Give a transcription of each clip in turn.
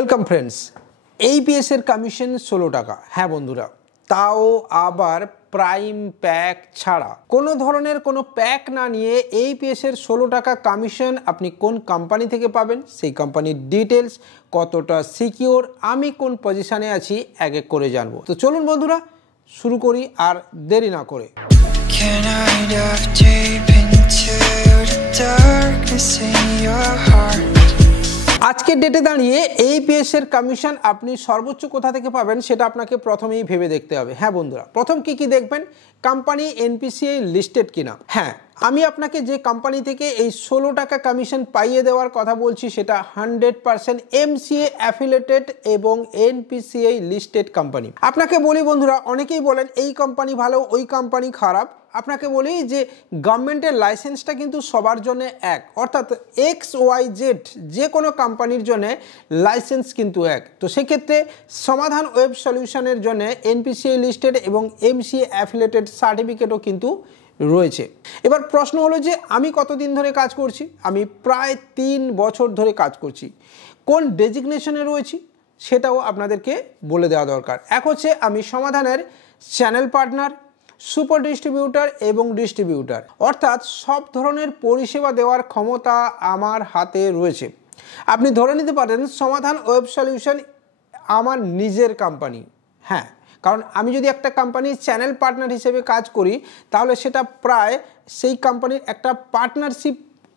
Welcome friends. এইপিএসের commission 16 টাকা। হ্যাঁ বন্ধুরা, তাও আবার প্রাইম প্যাক ছাড়া, কোনো ধরনের কোনো প্যাক না নিয়ে এইপিএসের 16 টাকা কমিশন আপনি কোন কোম্পানি থেকে পাবেন, সেই কোম্পানির ডিটেলস, কতটা সিকিওর, আমি কোন পজিশনে আছি এক এক করে জানবো। তো চলুন বন্ধুরা শুরু করি আর দেরি না করে। Can I dive deep into the darkness in your heart? আজকের ডেটে দাঁড়িয়ে এইপিএস এর কমিশন আপনি সর্বোচ্চ কোথা থেকে পাবেন সেটা আপনাকে প্রথমেই ভেবে দেখতে হবে। হ্যাঁ বন্ধুরা, প্রথম কি দেখবেন, কোম্পানি এনপিসিআই লিস্টেড কিনা। হ্যাঁ, আমি আপনাকে যে কোম্পানি থেকে এই 16 টাকা কমিশন পাইয়ে দেওয়ার কথা বলছি সেটা 100% এমসিএ অ্যাফিলিয়েটেড এবং এনপিসিআই লিস্টেড কোম্পানি। আপনাকে বলি বন্ধুরা, অনেকেই বলেন এই কোম্পানি ভালো ওই কোম্পানি খারাপ। আপনাকে বলি যে গভর্নমেন্টের লাইসেন্সটা কিন্তু সবার জন্য এক, অর্থাৎ XYZ যে কোনো কোম্পানির জন্য লাইসেন্স কিন্তু এক। তো সেক্ষেত্রে সমাধান ওয়েব সলিউশনের জন্য এনপিসিআই লিস্টেড এবং এমসিএ অ্যাফিলিয়েটেড সার্টিফিকেটও কিন্তু রয়েছে। এবার প্রশ্ন হলো যে আমি কতদিন ধরে কাজ করছি। আমি প্রায় 3 বছর ধরে কাজ করছি। কোন ডেজিগনেশনে রয়েছি সেটাও আপনাদেরকে বলে দেওয়া দরকার। এক হচ্ছে আমি সমাধানের চ্যানেল পার্টনার, সুপার ডিস্ট্রিবিউটার এবং ডিস্ট্রিবিউটার, অর্থাৎ সব ধরনের পরিষেবা দেওয়ার ক্ষমতা আমার হাতে রয়েছে। আপনি ধরে নিতে পারেন সমাধান ওয়েব সলিউশন আমার নিজের কোম্পানি। হ্যাঁ, কারণ আমি যদি একটা কোম্পানির চ্যানেল পার্টনার হিসেবে কাজ করি তাহলে সেটা প্রায় সেই কোম্পানির একটা পার্টনারশিপ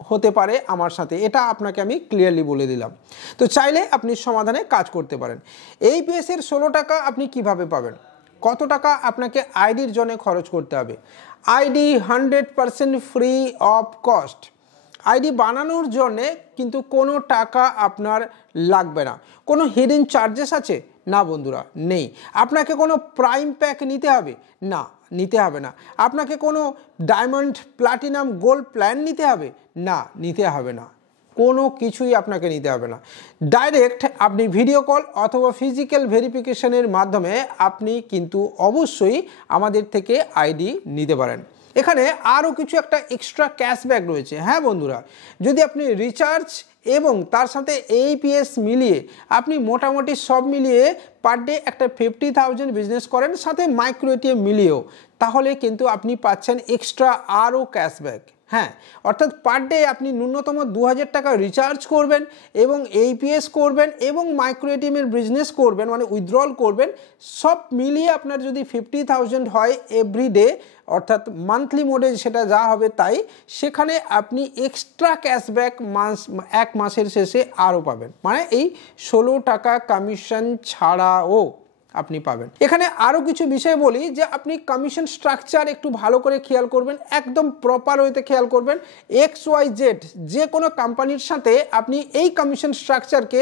হতে পারে আমার সাথে। এটা আপনাকে আমি ক্লিয়ারলি বলে দিলাম। তো চাইলে আপনি সমাধানে কাজ করতে পারেন। এইপিএস এর 16 টাকা আপনি কিভাবে পাবেন, কত টাকা আপনাকে আইডির জন্য খরচ করতে হবে। ID 100% free of cost. ID বানানোর জন্যে কিন্তু কোনো টাকা আপনার লাগবে না। কোনো হিডেন চার্জেস আছে না বন্ধুরা, নেই। আপনাকে কোনো প্রাইম প্যাক নিতে হবে না, নিতে হবে না। আপনাকে কোনো ডায়মন্ড প্লাটিনাম গোল্ড প্ল্যান নিতে হবে না, নিতে হবে না। কোনো কিছুই আপনাকে নিতে হবে না। ডাইরেক্ট আপনি ভিডিও কল অথবা ফিজিক্যাল ভেরিফিকেশনের মাধ্যমে আপনি কিন্তু অবশ্যই আমাদের থেকে আইডি নিতে পারেন। এখানে আরও কিছু একটা এক্সট্রা ক্যাশব্যাক রয়েছে। হ্যাঁ বন্ধুরা, যদি আপনি রিচার্জ এবং তার সাথে এইপিএস মিলিয়ে আপনি মোটামুটি সব মিলিয়ে পার ডে একটা 50,000 বিজনেস করেন, সাথে মাইক্রো এটিএম মিলিয়েও, তাহলে কিন্তু আপনি পাচ্ছেন এক্সট্রা আরও ক্যাশব্যাক। হ্যাঁ, অর্থাৎ পার ডে আপনি ন্যূনতম 2000 টাকা রিচার্জ করবেন এবং এইপিএস করবেন এবং মাইক্রো এটিএমের বিজনেস করবেন, মানে উইথড্রল করবেন, সব মিলিয়ে আপনার যদি 50,000 হয় এভরি ডে, অর্থাৎ মান্থলি মোডে সেটা যা হবে তাই, সেখানে আপনি এক্সট্রা ক্যাশব্যাক এক মাসের শেষে আরও পাবেন। মানে এই 16 টাকা কমিশন ছাড়াও আপনি পাবেন। এখানে আরও কিছু বিষয় বলি যে আপনি কমিশন স্ট্রাকচার একটু ভালো করে খেয়াল করবেন, একদম প্রপার ওয়েতে খেয়াল করবেন। XYZ যে কোনো কোম্পানির সাথে আপনি এই কমিশন স্ট্রাকচারকে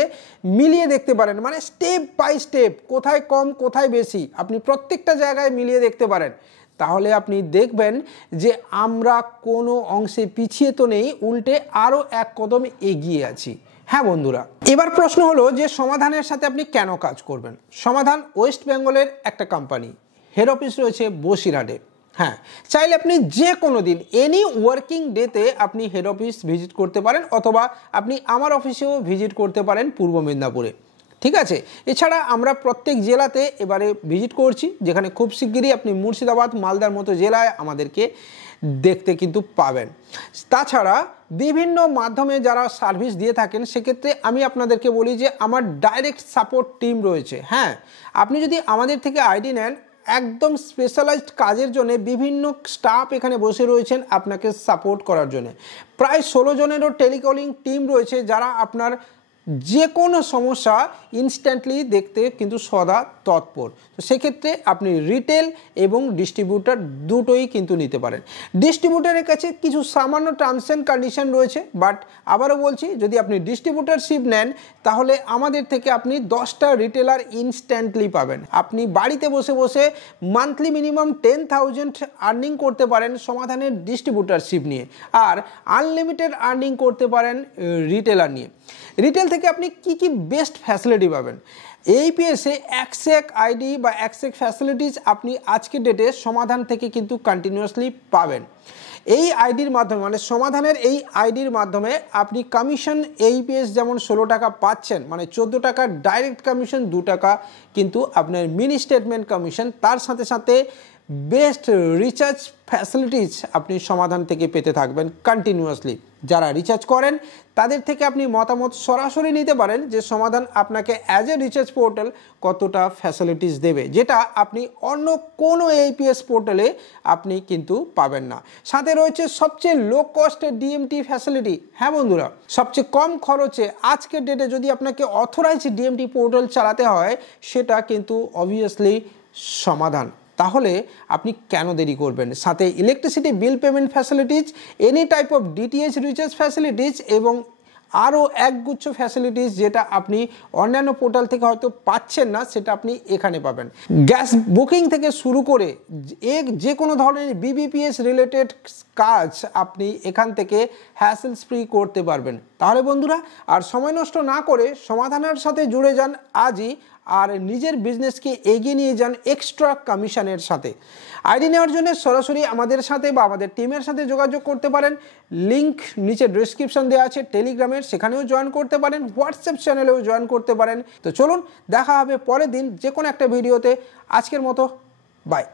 মিলিয়ে দেখতে পারেন, মানে স্টেপ বাই স্টেপ, কোথায় কম কোথায় বেশি আপনি প্রত্যেকটা জায়গায় মিলিয়ে দেখতে পারেন। তাহলে আপনি দেখবেন যে আমরা কোনো অংশে পিছিয়ে তো নেই, উল্টে আরও এক কদম এগিয়ে আছি। হ্যাঁ বন্ধুরা, এবার প্রশ্ন হলো যে সমাধানের সাথে আপনি কেন কাজ করবেন। সমাধান ওয়েস্ট বেঙ্গলের একটা কোম্পানি, হেড অফিস রয়েছে বসিরহাটে। হ্যাঁ, চাইলে আপনি যে কোনো দিন এনি ওয়ার্কিং ডেতে আপনি হেড অফিস ভিজিট করতে পারেন, অথবা আপনি আমার অফিসেও ভিজিট করতে পারেন পূর্ব মেদিনীপুরে। ঠিক আছে, এছাড়া আমরা প্রত্যেক জেলাতে এবারে ভিজিট করছি, যেখানে খুব শিগগিরই আপনি মুর্শিদাবাদ মালদার মতো জেলায় আমাদেরকে দেখতে কিন্তু পাবেন। তাছাড়া বিভিন্ন মাধ্যমে যারা সার্ভিস দিয়ে থাকেন, সেক্ষেত্রে আমি আপনাদেরকে বলি যে আমার ডাইরেক্ট সাপোর্ট টিম রয়েছে। হ্যাঁ, আপনি যদি আমাদের থেকে আইডি নেন, একদম স্পেশালাইজড কাজের জন্য বিভিন্ন স্টাফ এখানে বসে রয়েছেন আপনাকে সাপোর্ট করার জন্য। প্রায় 16 জনেরও টেলিকলিং টিম রয়েছে যারা আপনার যে কোনো সমস্যা ইনস্ট্যান্টলি দেখতে কিন্তু সদা তৎপর। তো সেক্ষেত্রে আপনি রিটেল এবং ডিস্ট্রিবিউটার দুটোই কিন্তু নিতে পারেন। ডিস্ট্রিবিউটারের কাছে কিছু সামান্য টার্মস অ্যান্ড কন্ডিশন রয়েছে, বাট আবারও বলছি, যদি আপনি ডিস্ট্রিবিউটারশিপ নেন তাহলে আমাদের থেকে আপনি 10টা রিটেলার ইনস্ট্যান্টলি পাবেন। আপনি বাড়িতে বসে বসে মান্থলি মিনিমাম 10,000 আর্নিং করতে পারেন সমাধানের ডিস্ট্রিবিউটারশিপ নিয়ে, আর আনলিমিটেড আর্নিং করতে পারেন রিটেলার নিয়ে। রিটেল থেকে আপনি কি কি বেস্ট ফ্যাসিলিটি পাবেন। এইপিএসে এক আইডি বা এক ফ্যাসিলিটিস আপনি আজকের ডেটে সমাধান থেকে কিন্তু কন্টিনিউয়াসলি পাবেন। এই আইডির মাধ্যমে মানে সমাধানের এই আইডির মাধ্যমে আপনি কমিশন এইপিএস যেমন 16 টাকা পাচ্ছেন, মানে 14 টাকা ডাইরেক্ট কমিশন, 2 টাকা কিন্তু আপনার মিনি স্টেটমেন্ট কমিশন, তার সাথে সাথে বেস্ট রিচার্জ ফ্যাসিলিটিস আপনি সমাধান থেকে পেতে থাকবেন কন্টিনিউয়াসলি। যারা রিচার্জ করেন তাদের থেকে আপনি মতামত সরাসরি নিতে পারেন যে সমাধান আপনাকে অ্যাজ এ রিচার্জ পোর্টাল কতটা ফ্যাসিলিটিস দেবে, যেটা আপনি অন্য কোনো এইপিএস পোর্টালে আপনি কিন্তু পাবেন না। সাথে রয়েছে সবচেয়ে লো কস্টের ডিএমটি ফ্যাসিলিটি। হ্যাঁ বন্ধুরা, সবচেয়ে কম খরচে আজকের ডেটে যদি আপনাকে অথরাইজ ডিএমটি পোর্টাল চালাতে হয় সেটা কিন্তু অবভিয়াসলি সমাধান। তাহলে আপনি কেন দেরি করবেন? সাথে electricity bill payment facilities, any type of DTH recharge facilities এবং আরও একগুচ্ছ ফ্যাসিলিটিস যেটা আপনি অন্যান্য পোর্টাল থেকে হয়তো পাচ্ছেন না, সেটা আপনি এখানে পাবেন। গ্যাস বুকিং থেকে শুরু করে যে কোনো ধরনের বিবিপিএস রিলেটেড কাজ আপনি এখান থেকে হ্যাসেলস ফ্রি করতে পারবেন। তাহলে বন্ধুরা আর সময় নষ্ট না করে সমাধানের সাথে জুড়ে যান আজই, আর নিজের বিজনেসকে এগিয়ে নিয়ে যান এক্সট্রা কমিশনের সাথে। আইডি নেওয়ার জন্য সরাসরি আমাদের সাথে বা আমাদের টিমের সাথে যোগাযোগ করতে পারেন। লিঙ্ক নিচে ডেসক্রিপশন দেওয়া আছে টেলিগ্রামের, সেখানেও জয়েন করতে পারেন, হোয়াটসঅ্যাপ চ্যানেলেও জয়েন করতে পারেন। তো চলুন দেখা হবে পরের দিন যে কোনো একটা ভিডিওতে। আজকের মতো বাই।